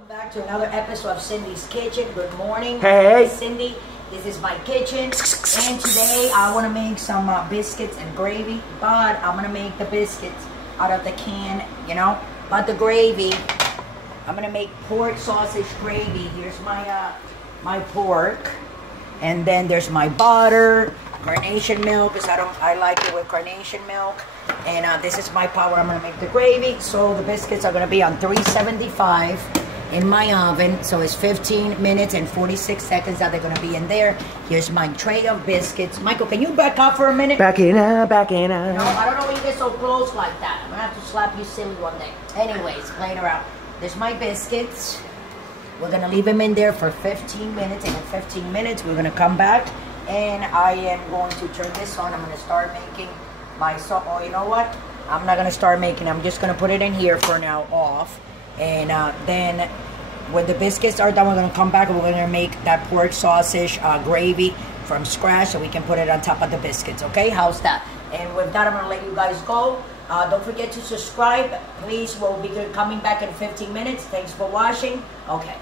Welcome back to another episode of Cindy's Kitchen. Good morning. Hey. Cindy, this is my kitchen. And today I want to make some biscuits and gravy. But I'm going to make the biscuits out of the can, you know. But the gravy, I'm going to make pork sausage gravy. Here's my my pork. And then there's my butter, carnation milk, because I like it with carnation milk. And this is my pot where I'm going to make the gravy. So the biscuits are going to be on 375 in my oven. So it's 15 minutes and 46 seconds that they're going to be in there. Here's my tray of biscuits. Michael, can you back up for a minute? Backing up, backing up. No, I don't know why you get so close like that. I'm going to have to slap you silly one day. Anyways, playing around. There's my biscuits. We're going to leave them in there for 15 minutes. And in 15 minutes, we're going to come back. And I am going to turn this on. I'm going to start making my sauce. Oh, you know what? I'm not going to start making. I'm just going to put it in here for now off. And then when the biscuits are done, we're going to come back and we're going to make that pork sausage gravy from scratch so we can put it on top of the biscuits. Okay? How's that? And with that, I'm going to let you guys go. Don't forget to subscribe. Please, we'll be coming back in 15 minutes. Thanks for watching. Okay.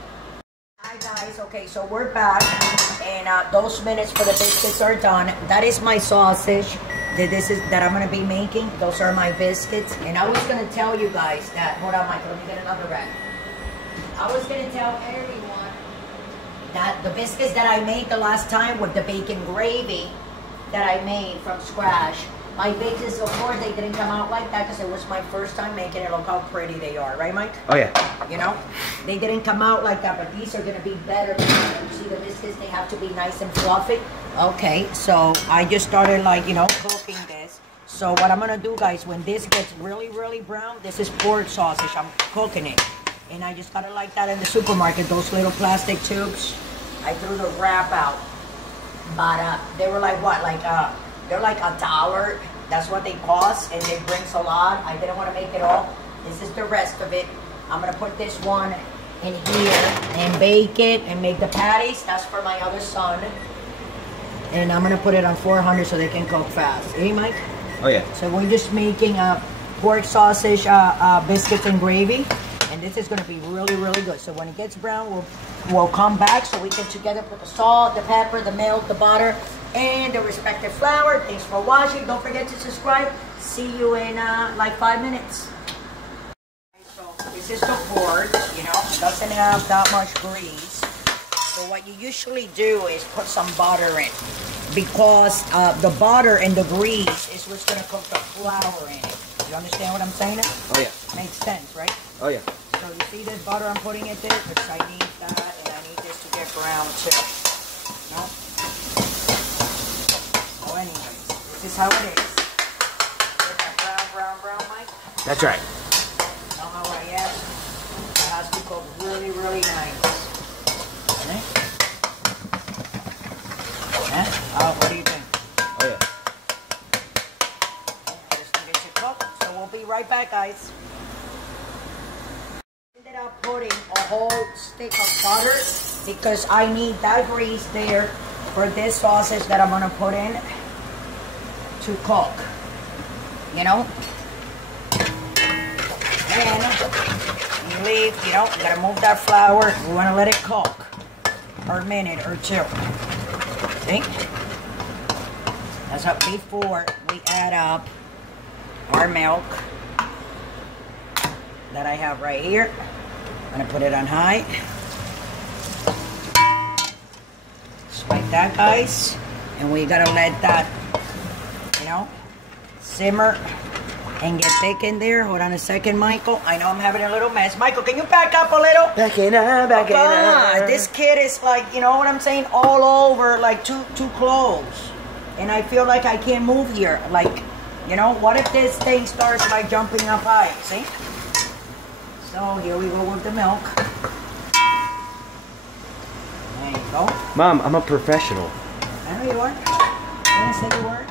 Hi guys, okay, so we're back, and those minutes for the biscuits are done. That is my sausage that I'm going to be making. Those are my biscuits, and I was going to tell you guys that, hold on Michael, let me get another rack. I was going to tell everyone that the biscuits that I made the last time with the bacon gravy that I made from scratch, my biscuits, of course, they didn't come out like that because it was my first time making it. Look how pretty they are, right, Mike? Oh, yeah. You know, they didn't come out like that, but these are going to be better. You see the biscuits, they have to be nice and fluffy. Okay, so I just started, like, you know, cooking this. So what I'm going to do, guys, when this gets really, really brown, this is pork sausage. I'm cooking it. And I just got it like that in the supermarket, those little plastic tubes. I threw the wrap out. But they were like, what, like, they're like $1. That's what they cost, and it brings a lot. I didn't want to make it all. This is the rest of it. I'm going to put this one in here and bake it and make the patties. That's for my other son. And I'm going to put it on 400 so they can cook fast. Hey, Mike? Oh, yeah. So we're just making pork sausage biscuits and gravy. And this is going to be really, really good. So when it gets brown, we'll come back so we can together put the salt, the pepper, the milk, the butter, and the respective flour. Thanks for watching. Don't forget to subscribe. See you in like 5 minutes. So this is the pork, you know, it doesn't have that much grease. So what you usually do is put some butter in, because the butter and the grease is what's going to cook the flour in it. You understand what I'm saying? Oh, yeah. Makes sense, right? Oh, yeah. So you see this butter I'm putting it there? Because I need that, and I need this to get brown too. No? So anyways, this is how it is. Get that brown, Mike? That's right. Know how I am? It has to cook really, really nice. Okay? Yeah? What do you think? Oh, yeah. Just to get it cooked. So we'll be right back, guys. Ended up putting a whole stick of butter because I need that grease there for this sausage that I'm going to put in to cook. You know? And you leave, you know, you got to move that flour. We want to let it cook for a minute or two. See? That's up before we add up our milk that I have right here. I'm going to put it on high. Just like that, guys. And we got to let that, you know, simmer and get thick in there. Hold on a second, Michael. I know I'm having a little mess. Michael, can you back up a little? Backing up, backing up. This kid is like, you know what I'm saying, all over, like too close. And I feel like I can't move here. Like, you know, what if this thing starts like jumping up high? See? So here we go with the milk. There you go. Mom, I'm a professional. I know you are. Didn't say you weren't.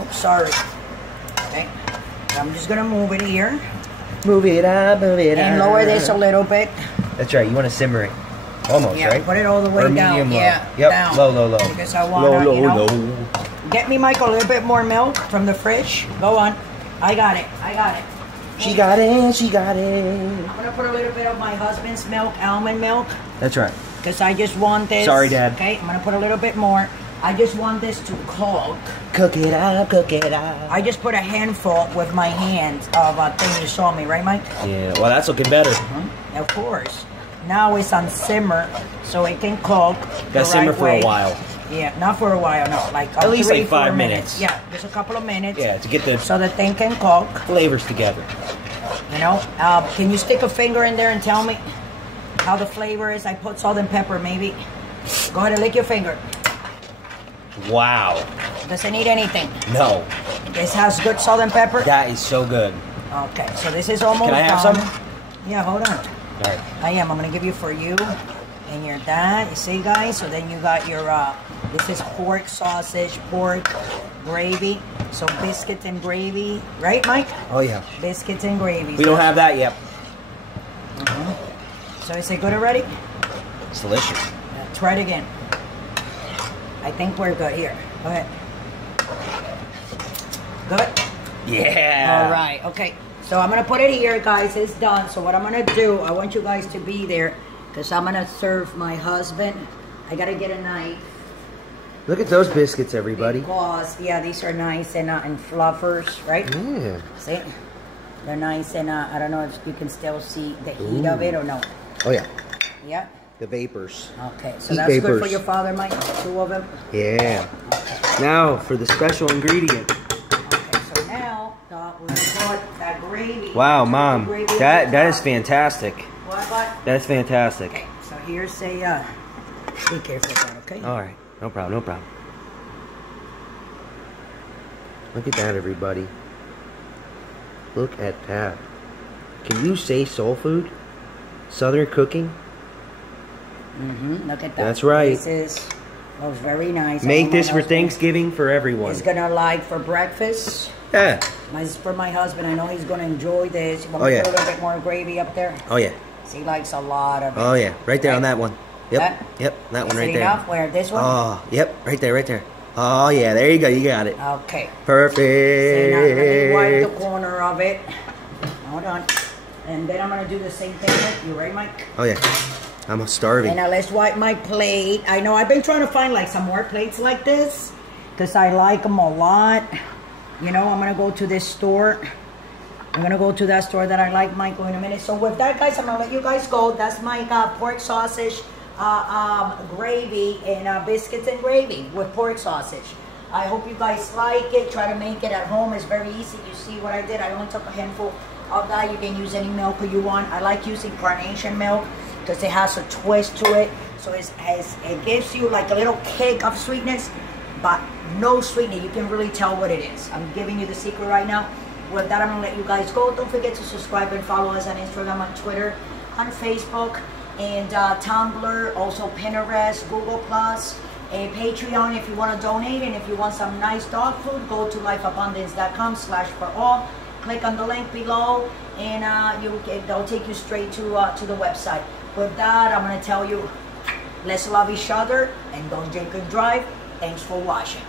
Oops, sorry. Okay. So I'm just gonna move it here. Move it up, move it up. And lower this a little bit. That's right. You want to simmer it. Almost, yeah, right? Put it all the way or down. Medium low. Yeah, yep. down. Low. Because I want low, you know, low. Get me, Michael, a little bit more milk from the fridge. Go on. I got it. She got it. She got it. I'm gonna put a little bit of my husband's milk, almond milk, That's right. because I just want this. Sorry, Dad. Okay, I'm gonna put a little bit more. I just want this to cook. Cook it up. Cook it up. I just put a handful with my hands of a thing you saw me, right, Mike? Yeah. Well, that's looking better. Of course. Now it's on simmer, so it can cook. Got to simmer for a while. Yeah, not for a while, no. Like At least 3, like 5 4 minutes. Yeah, just a couple of minutes. Yeah, to get the So the thing can cook. flavors together. You know, can you stick a finger in there and tell me how the flavor is? I put salt and pepper, maybe. Go ahead and lick your finger. Wow. Does it need anything? No. This has good salt and pepper? That is so good. Okay, so this is almost Can I have done. some? Yeah, hold on. All right. I am. I'm going to give you for you and your dad. You see, guys? So then you got your, this is pork sausage, pork gravy. So biscuits and gravy. Right, Mike? Oh, yeah. Biscuits and gravy. We don't have that yet. So is it good already? It's delicious. Yeah, try it again. I think we're good. Here, go ahead. Good? Yeah. All right, okay. So I'm going to put it here, guys. It's done. So what I'm going to do, I want you guys to be there because I'm going to serve my husband. I got to get a knife. Look at those biscuits, everybody. Because, yeah, these are nice and fluffers, right? Yeah. See? They're nice and I don't know if you can still see the heat of it or no. Oh, yeah. Yeah? The vapors. Okay, so Heat that's good for vapors. your father, Mike? 2 of them? Yeah. Now for the special ingredient. Okay, so now we're going to put that gravy. Wow, Mom. Gravy That is fantastic. What? That's fantastic. Okay, so here's a, be careful with that, okay? All right. No problem. No problem. Look at that, everybody. Look at that. Can you say soul food? Southern cooking? Look at that. That's right. This was very nice. Make this for Thanksgiving for everyone. He's gonna like for breakfast. Yeah. This is for my husband. I know he's gonna enjoy this. You want Oh, me to yeah. put a little bit more gravy up there? Oh, yeah. He likes a lot of it. Oh, yeah. Right there on Right? that one. Yep. That? Yep. That one Is right it there. enough? Where? This one? Oh, yep. Right there. Right there. Oh, yeah. There you go. You got it. Okay. Perfect. So now let me wipe the corner of it. Hold on. And then I'm gonna do the same thing with you, right, Mike? Oh, yeah. I'm starving. And now let's wipe my plate. I know I've been trying to find like some more plates like this because I like them a lot. You know, I'm gonna go to this store. I'm gonna go to that store that I like, Michael, in a minute. So with that, guys, I'm gonna let you guys go. That's my pork sausage, gravy, and biscuits and gravy with pork sausage. I hope you guys like it. Try to make it at home. It's very easy. You see what I did? I only took a handful of that. You can use any milk you want. I like using carnation milk because it has a twist to it. So it gives you like a little kick of sweetness, but no sweetening. You can really tell what it is. I'm giving you the secret right now. With that, I'm going to let you guys go. Don't forget to subscribe and follow us on Instagram, on Twitter, on Facebook, and Tumblr, also Pinterest, Google+, and Patreon if you want to donate. And if you want some nice dog food, go to lifeabundance.com/for-all. Click on the link below, and they'll take you straight to the website. With that, I'm going to tell you, let's love each other, and don't drink and drive. Thanks for watching.